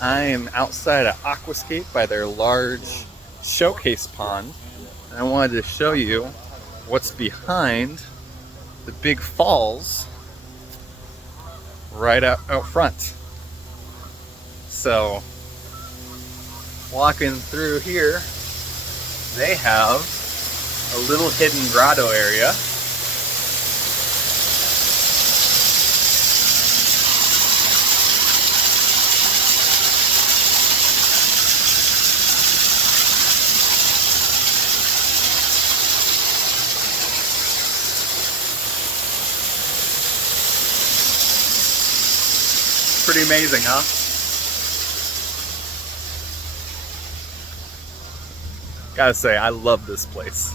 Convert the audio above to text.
I am outside of Aquascape by their large showcase pond, and I wanted to show you what's behind the big falls right out front. So, walking through here, they have a little hidden grotto area. Pretty amazing, huh? Gotta say, I love this place.